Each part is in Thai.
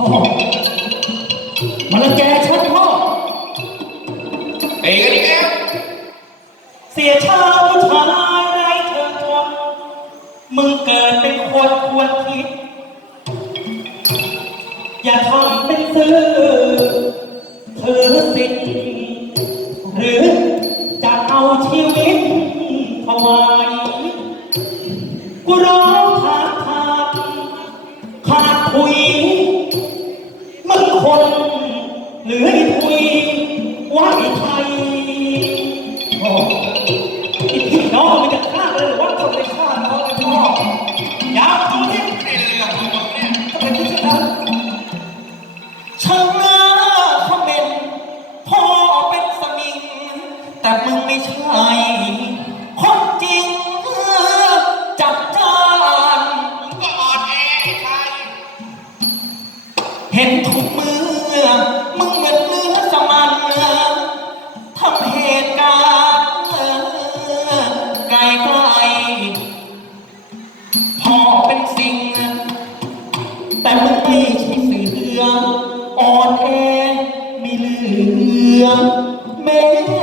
พ่อมันแกชัดพ่อเตีกันอีกแล้เสียชาวชาไรเธอทนมึงเกิดเป็นคนควรคิด อย่าทำเป็นซื้อเธอสิ หรือไอ้ทุยว่าอ้ไทย อแ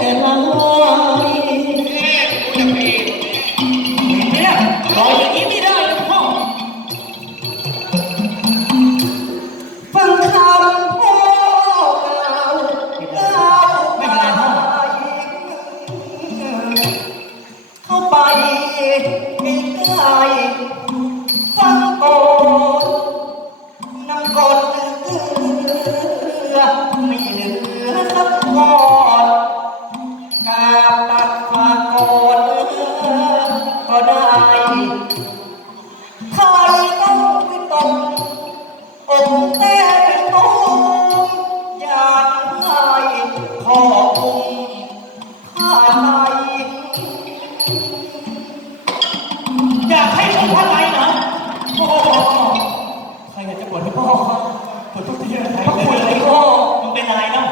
ครับบวชทุกทีเลยพระคุณเลยพ่อมึงเป็นอะไรนะ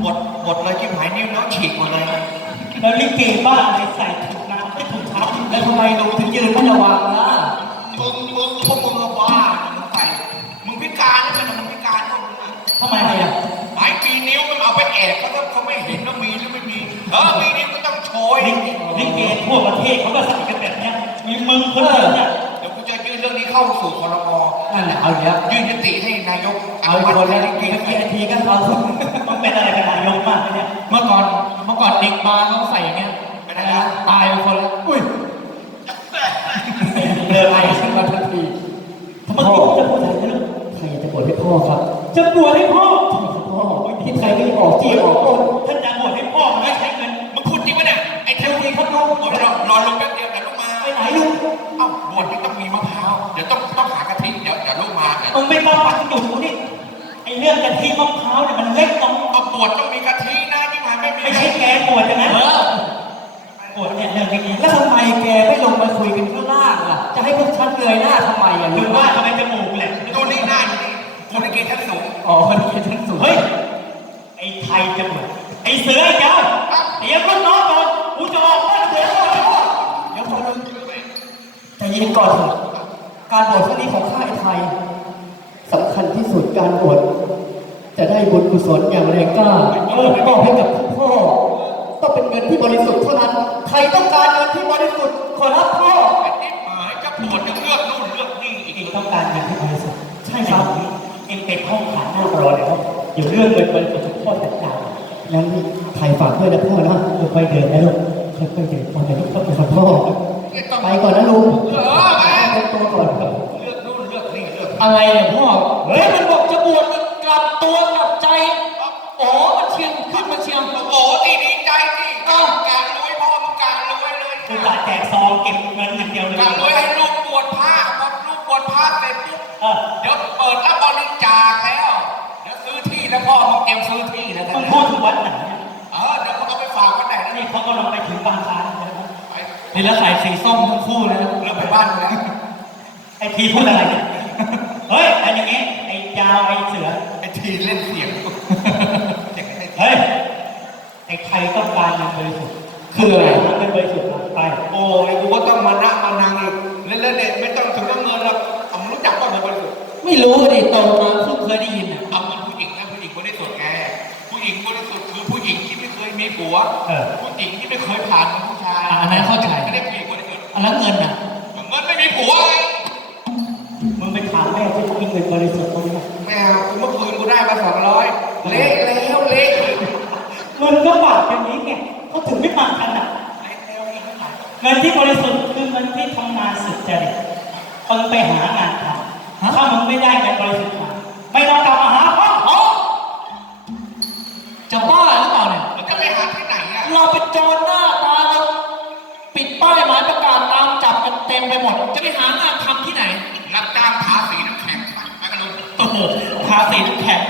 หมดหมดเลยจิ้มหายนิ้วน้องฉีกหมดเลยแล้วลิเกบ้าอะไรใส่ถุงน้ำไม่ถุงเท้าแล้วทำไมลุงถึงยืนไม่ระวังล่ะมึงมึงพวกมึงอะบ้ามึงใส่มึงพิการแล้วกันมึงพิการพวกมึงอะทำไมอะหมายปีนิ้วมันเอาไปแอบเขาก็เขาไม่เห็นว่ามีหรือไม่มีเออมีนิ้วก็ต้องโชยลิเกลิเกทั่วประเทศเขาก็ใส่กันแบบเนี้ยมีมึงคนเดียวเนี่ย รื่องนี้เข้าสู่ครมนั่นแหละเอาเยอะยื่นยติให้นายกเอาอีกคนแล้วลิเกกี่นาทีก็พอต้องเป็นอะไรกันนายกมากเลยเนี่ยเมื่อก่อนเมื่อก่อนเด็กบาร์เขาใส่อย่างเงี้ยเป็นอะไรนะตายไปคนละอุ้ยเดินไปตายขึ้นมาทันทีทำไมจะบวชให้ลูกใครจะบวชให้พ่อครับ จะบวชให้พ่อพ่อที่ใครไม่ออกจี้ออกต้นท่าน ดี๋ยวต้องต้องหากะทิเดี๋ยวเดี๋ยวลูกมาเดี๋ยวมึงไม่ต้องปักอยู่ตรงนี้ไอ้เรื่องกะทิมะพร้าวเนี่ยมันเล็กตรงเอาบวชต้องมีกะทินะที่มาไม่มีไม่ใช่แกบวชอย่างนั้นบวชเนี่ยเรื่องอย่างนี้แล้วทำไมแกไม่ลงมาคุยกันข้างล่างล่ะ จะให้พวกฉันเงยหน้าทำไมอะหหรืรืออว่าว่าทำไมจมูกแหลมตัวนี้หน้าอยู่นี่กูนี่กินชั้นสูงอ๋อมันเป็นชั้นสูงเฮ้ยไอ้ไทยจะบวชไอ้เสือไอ้เจ้าเตรียมรุ่นน้องก่อนกูจะออกบ้านเสือก่อนนะพ่อเดี๋ยวพอนึงใจเย็นก่อนเถอะ การบวชครั้งนี้ของข้าไอ้ไทยสำคัญที่สุดการบวชจะได้บุญกุศลอย่างแรงกล้าเออมอบให้กับพ่อ ต้องเป็นเงินที่บริสุทธิ์เท่านั้น ใครต้องการเงินที่บริสุทธิ์ขอรับพ่อไอ้ที่หมายจะบวชจะเลือกนู่นเลือกนี่อีกเองต้องการเงินที่บริสุทธิ์ใช่ครับเองเป็นห้องขันหน้ารอเลยครับเดี๋ยวเรื่องเงินบริสุทธิ์ทุกข้อจัดการงั้นไทยฝากด้วยนะพ่อนะค่อยๆเดินนะลูกค่อยๆเดินพอจะลุกต้องไปขอพ่อไม่ต้องไปก่อนนะลุง อกอะไรเนี่ยพ่อเฮ้ยมันบอกจะบวชมันกลับตัวกลับใจอ๋อมันเชียงขึ้นมาเชียงโอ้โหตีดีใจสิการรวยพ่อมึงการรวยเลยกูกะแจกซองเก็บเงินอย่างเดียวเลยการรวยให้ลูกบวชผ้าพอลูกบวชผ้าเสร็จปุ๊บเออเดี๋ยวเปิดรับบริจาคแล้วเดี๋ยวซื้อที่แล้วพ่อมึงเตรียมซื้อที่แล้วมึงพูดถึงวัดไหนเนี่ยเออเดี๋ยวมึงเอาไปฝากวัดไหนนะนี่นี่เขากำลังไปถึงบางคลานแล้วนะไปนี่แล้วใส่สีส้มทั้งคู่เลยนะเรือไปบ้านมึงแล้วไอ้ทีพูดอะไรเนี่ยาวไอ้เสือ ไอ้ทีเล่นเสียงเสียงไอ้ทีเฮ้ย ไอ้ใครต้องการเงินบริสุทธิ์คืออะไรหาเงินบริสุทธิ์มาไป โอ้ยกูก็ต้องมานะมานังอีกเล่นเล่นเด็ดไม่ต้องถึงเรื่องเงินหรอกเอามึงรู้จักป่ะเงินบริสุทธิ์ไม่รู้ดิโตมาเพิ่งเคยได้ยินอะเอาเงินผู้หญิงนะผู้หญิงคนได้ส่วนแกญิงบริสุทธิ์คือผู้หญิงที่ไม่เคยมีผัวเออ ผู้หญิงที่ไม่เคยผ่านกับผู้ชายอะอันนั้นเข้าใจ ไม่ได้ผู้หญิงบริสุทธิ์อันแล้วเงินน่ะเงินไม่มีผัวไงมึงไปถามแม่ที่มีเงินบริสุทธิ์ตรงนี้แม่ กูเมื่อคืนกูได้มาสองร้อยเละแล้วเละมึงก็บาปเป็นนี้ไงเขาถึงไม่มากันอะเงินที่บริสุทธิ์คือเงินที่ทำงานสุจริตมึงไปหางานทำถ้ามึงไม่ได้เงินบริสุทธิ์มาไม่ต้องกลับมาหาพ่อเขาจะบ้าหรือเปล่าเนี่ยมันจะไปหาที่ไหนอะเราเป็นโจรหน้าตาเราปิดป้ายหมายประกาศตามจับกันเต็มไปหมด จะไปหางานทำที่ไหน ไปกันเลยโอ้โหทา